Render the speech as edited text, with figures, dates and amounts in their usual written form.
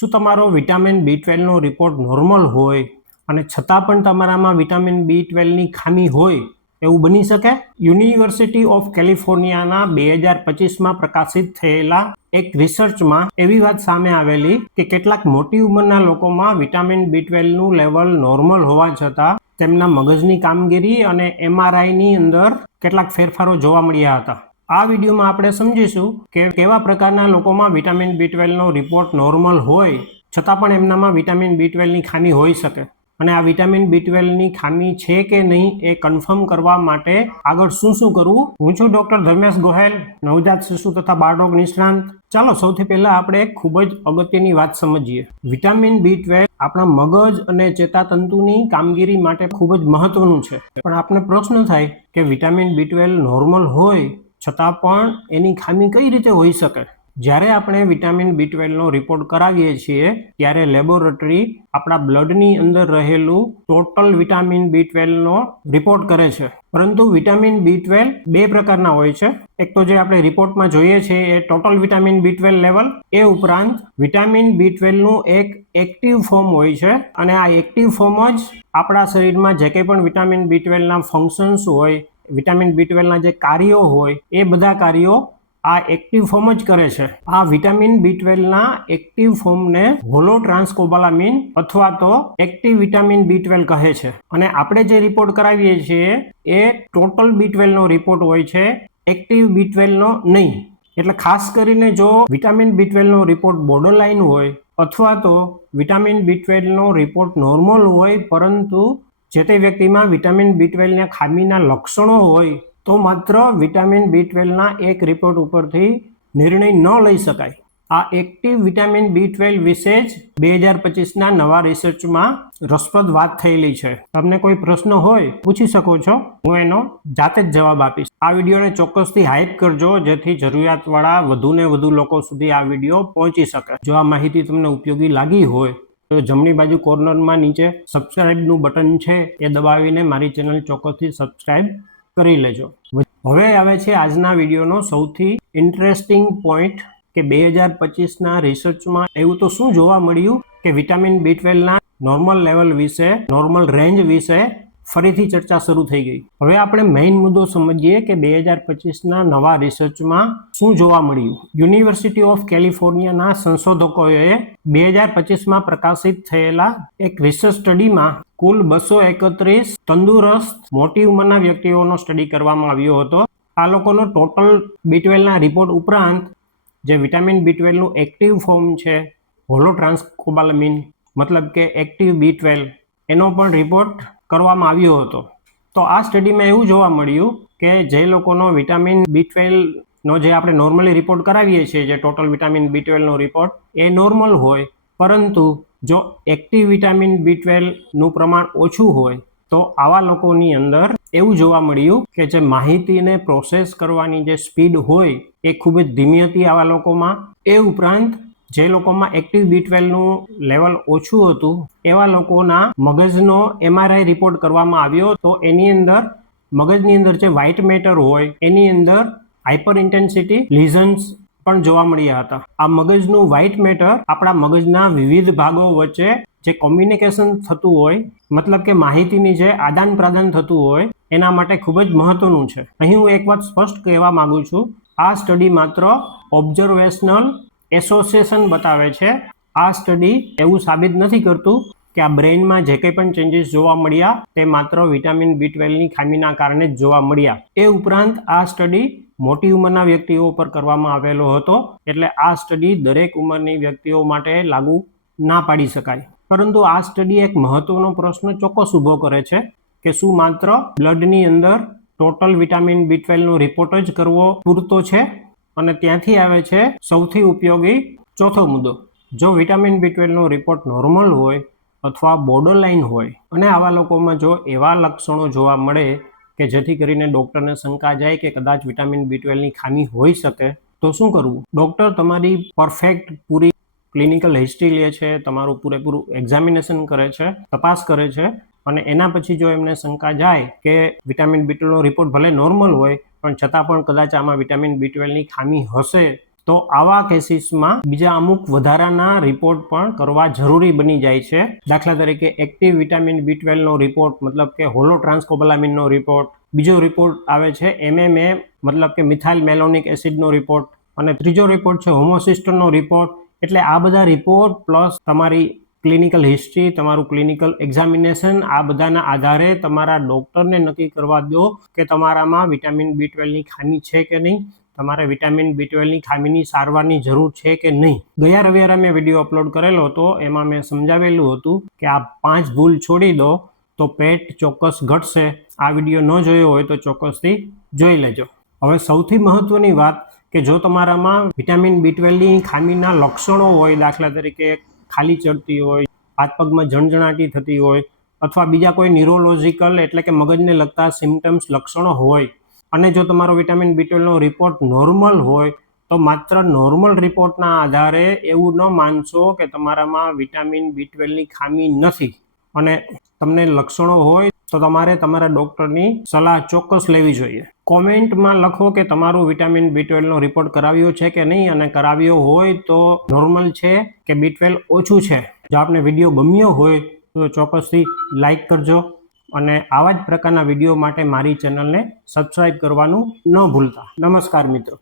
શું તમારો vitamin B12 નો report normal હોય અને છતાં પણ તમારામાં વિટામિન B12 ની ખામી હોય એવું બની શકે? યુનિવર્સિટી ઓફ કેલિફોર્નિયાના 2025માં પ્રકાશિત થયેલા એક રિસર્ચમાં એવી વાત સામે આવેલી કે કેટલાક મોટી ઉંમરના લોકોમાં વિટામિન B12 નું લેવલ નોર્મલ હોવા છતાં તેમના મગજની કામગીરી અને MRI ની અંદર કેટલાક ફેરફારો જોવા મળ્યા હતા. આ વિડીયોમાં આપણે સમજીશું કે કેવા પ્રકારના લોકોમાં વિટામિન B12 નો રિપોર્ટ નોર્મલ હોય છતાં પણ એમનામાં વિટામિન B12 ની ખામી હોઈ શકે અને આ વિટામિન B12 ની ખામી છે કે નહીં એ કન્ફર્મ કરવા માટે આગળ શું કરવું. હું છું ડોક્ટર ધર્મેશ ગોહેલ, નવજાત શિશુ તથા બાળરોગ નિષ્ણાંત. ચાલો સૌથી પહેલા આપણે એક ખૂબ જ અગત્યની વાત સમજીએ. વિટામિન B12 આપણા મગજ અને ચેતાતંતુની કામગીરી માટે ખૂબ જ મહત્વનું છે. પણ આપણે પ્રશ્ન થાય કે વિટામિન B12 નોર્મલ હોય છતાં પણ એની ખામી કઈ રીતે હોઈ શકે? જ્યારે આપણે વિટામિન B12 નો રિપોર્ટ કરાવીએ છીએ ત્યારે લેબોરેટરી આપણા બ્લડની અંદર રહેલું ટોટલ વિટામિન B12 નો રિપોર્ટ કરે છે. પરંતુ વિટામિન B12 બે પ્રકારના હોય છે. એક તો જે આપણે રિપોર્ટમાં જોઈએ છીએ એ ટોટલ વિટામિન B12 લેવલ, એ ઉપરાંત વિટામિન B12 નું એક એક્ટિવ ફોર્મ હોય છે અને આ એક્ટિવ ફોર્મ જ આપણા શરીરમાં જે કંઈ પણ વિટામિન B12 ના ફંક્શન્સ હોય, વિટામિન B12 ના જે કાર્યો હોય એ બધા કાર્યો આ એક્ટિવ ફોર્મ જ કરે છે. આ વિટામિન B12 ના એક્ટિવ ફોર્મને હોલોટ્રાન્સકોબાલામિન અથવા તો એક્ટિવ વિટામિન B12 કહે છે. અને આપણે જે રિપોર્ટ કરાવીએ છીએ એ ટોટલ B12 નો રિપોર્ટ હોય છે, એક્ટિવ B12 નો નહીં. એટલે ખાસ કરીને જો વિટામિન B12 નો રિપોર્ટ બોર્ડરલાઇન હોય અથવા તો વિટામિન B12 નો રિપોર્ટ નોર્મલ હોય પરંતુ જે તે વ્યક્તિમાં વિટામિન B12 ના ખામીના લક્ષણો હોય તો માત્ર વિટામિન B12 ના એક રિપોર્ટ ઉપરથી નિર્ણય ન લઈ શકાય. આ એક્ટિવ વિટામિન B12 વિશે જ 2025ના નવા રિસર્ચમાં રસપ્રદ વાત થયેલી છે. તમને કોઈ પ્રશ્ન હોય પૂછી શકો છો, હું એનો જાતે જ જવાબ આપીશ. આ વિડીયોને ચોક્કસથી હાઇપ કરજો જેથી જરૂરિયાતવાળા વધુને વધુ લોકો સુધી આ વિડીયો પહોંચી શકે. જો આ માહિતી તમને ઉપયોગી લાગી હોય તો જમણી બાજુ કોર્નરમાં નીચે સબસ્ક્રાઇબનું બટન છે એ દબાવીને મારી ચેનલ ચોક્કસથી સબસ્ક્રાઇબ કરી લેજો. હવે આવે છે આજના વિડીયોનો સૌથી ઇન્ટરેસ્ટિંગ પોઈન્ટ કે 2025ના રિસર્ચમાં એવું તો શું જોવા મળ્યું કે વિટામિન B12 ના નોર્મલ લેવલ વિશે, નોર્મલ રેન્જ વિશે ફરીથી ચર્ચા શરૂ થઈ ગઈ. હવે આપણે મેઇન મુદ્દો સમજીએ કે 2025ના નવા રિસર્ચમાં શું જોવા મળ્યું. યુનિવર્સિટી ઓફ કેલિફોર્નિયાના સંશોધકોએ 2025માં પ્રકાશિત થયેલા એક રિસર્ચ સ્ટડીમાં કુલ 231 તંદુરસ્ત મોટી ઉંમરના વ્યક્તિઓનો સ્ટડી કરવામાં આવ્યો હતો. આ લોકોનો ટોટલ B12 ના રિપોર્ટ ઉપરાંત જે વિટામિન B12 નું એક્ટિવ ફોર્મ છે હોલોટ્રાન્સકોબાલામિન મતલબ કે એક્ટિવ B12 એનો પણ રિપોર્ટ કરવામાં આવ્યો હતો. તો આ સ્ટડીમાં એવું જોવા મળ્યું કે જે લોકોનો વિટામિન B12 નો જે આપણે નોર્મલી રિપોર્ટ કરાવીએ છીએ, જે ટોટલ વિટામિન B12 નો રિપોર્ટ એ નોર્મલ હોય, પરંતુ જો એક્ટિવ વિટામિન B12 નું પ્રમાણ ઓછું હોય તો આવા લોકોની અંદર એવું જોવા મળ્યું કે જે માહિતીને પ્રોસેસ કરવાની જે સ્પીડ હોય એ ખૂબ જ ધીમી હતી આવા લોકોમાં. એ ઉપરાંત જે લોકોમાં એક્ટિવ B12 નું લેવલ ઓછું હતું એવા લોકોના મગજનો MRI રિપોર્ટ કરવામાં આવ્યો તો એની અંદર મગજની અંદર જે વ્હાઇટ મેટર હોય એની અંદર હાઇપર ઇન્ટેન્સિટી લીઝન્સ પણ જોવા મળ્યા હતા. આ મગજનું વ્હાઇટ મેટર આપણા મગજના વિવિધ ભાગો વચ્ચે જે કોમ્યુનિકેશન થતું હોય, મતલબ કે માહિતીની જે આદાન પ્રદાન થતું હોય એના માટે ખૂબ જ મહત્વનું છે. અહીં હું એક વાત સ્પષ્ટ કહેવા માંગુ છું, આ સ્ટડી માત્ર ઓબ્ઝર્વેશનલ એસોસિએશન બતાવે છે. આ સ્ટડી એવું સાબિત નથી કરતું કે આ બ્રેઇનમાં જે કંઈ પણ ચેન્જીસ જોવા મળ્યા તે માત્ર વિટામિન B12 ની ખામીના કારણે જ જોવા મળ્યા. એ ઉપરાંત આ સ્ટડી મોટી ઉંમરના વ્યક્તિઓ પર કરવામાં આવેલો હતો, એટલે આ સ્ટડી દરેક ઉંમરની વ્યક્તિઓ માટે લાગુ ના પાડી શકાય. પરંતુ આ સ્ટડી એક મહત્વનો પ્રશ્ન ચોક્કસ ઊભો કરે છે કે શું માત્ર બ્લડની અંદર ટોટલ વિટામિન B12 નો રિપોર્ટ જ કરવો પૂરતો છે? અને ત્યાંથી આવે છે સૌથી ઉપયોગી ચોથો મુદ્દો. જો વિટામિન B12 નો રિપોર્ટ નોર્મલ હોય અથવા બોર્ડરલાઇન હોય અને આવા લોકોમાં જો એવા લક્ષણો જોવા મળે કે જેથી કરીને ડૉક્ટરને શંકા જાય કે કદાચ વિટામિન B12 ની ખામી હોઈ શકે તો શું કરવું? ડૉક્ટર તમારી પરફેક્ટ પૂરી ક્લિનિકલ હિસ્ટ્રી લે છે, તમારું પૂરેપૂરું એક્ઝામિનેશન કરે છે, તપાસ કરે છે અને એના પછી જો એમને શંકા જાય કે વિટામિન B12 નો રિપોર્ટ ભલે નોર્મલ હોય પણ છતાં પણ કદાચ આમાં વિટામિન B12 ની ખામી હશે તો આવા કેસીસમાં બીજા અમુક વધારાના રિપોર્ટ પણ કરવા જરૂરી બની જાય છે. દાખલા તરીકે એક્ટિવ વિટામિન B12 નો રિપોર્ટ મતલબ કે હોલો ટ્રાન્સકોબોલામિન નો રિપોર્ટ, બીજો રિપોર્ટ આવે છે MMA મતલબ કે મિથાઇલ મેલોનિક એસિડનો રિપોર્ટ, અને ત્રીજો રિપોર્ટ છે હોમોસિસ્ટોનનો રિપોર્ટ. એટલે આ બધા રિપોર્ટ પ્લસ તમારી ક્લિનિકલ હિસ્ટ્રી, તમારું ક્લિનિકલ એક્ઝામિનેશન, આ બધાના આધારે તમારા ડોક્ટરને નક્કી કરવા દો કે તમારામાં વિટામિન B12 ની ખામી છે કે નહીં, તમારે વિટામિન B12 ની ખામીની સારવારની જરૂર છે કે નહીં. ગયા રવિવારે મેં વિડીયો અપલોડ કરેલો હતો, એમાં મેં સમજાવેલું હતું કે આ 5 ભૂલ છોડી દો તો પેટ ચોક્કસ ઘટશે. આ વિડીયો ન જોયો હોય તો ચોક્કસથી જોઈ લેજો. હવે સૌથી મહત્વની વાત કે જો તમારામાં વિટામિન B12 ની ખામીના લક્ષણો હોય, દાખલા તરીકે ખાલી ચડતી હોય, હાથ પગમાં જણજણાટી થતી હોય, અથવા બીજા કોઈ ન્યુરોલોજિકલ એટલે કે મગજને લગતા સિમ્ટમ્સ લક્ષણો હોય, અને જો તમારો વિટામિન B12 નો રિપોર્ટ નોર્મલ હોય તો માત્ર નોર્મલ રિપોર્ટના આધારે એવું ન માનશો કે તમારામાં વિટામિન B12 ની ખામી નથી. અને તમને લક્ષણો હોય તો તમારે તમારા ડોક્ટરની સલાહ ચોક્કસ લેવી જોઈએ. કોમેન્ટમાં લખો કે તમારું વિટામિન B12 નો રિપોર્ટ કરાવ્યો છે કે નહીં, અને કરાવ્યો હોય તો નોર્મલ છે કે B12 ઓછું છે. જો આપને વિડીયો ગમ્યો હોય તો ચોક્કસથી લાઈક કરજો, અને આવા જ પ્રકારના વિડીયો માટે મારી ચેનલને સબસ્ક્રાઇબ કરવાનું ન ભૂલતા. નમસ્કાર મિત્રો.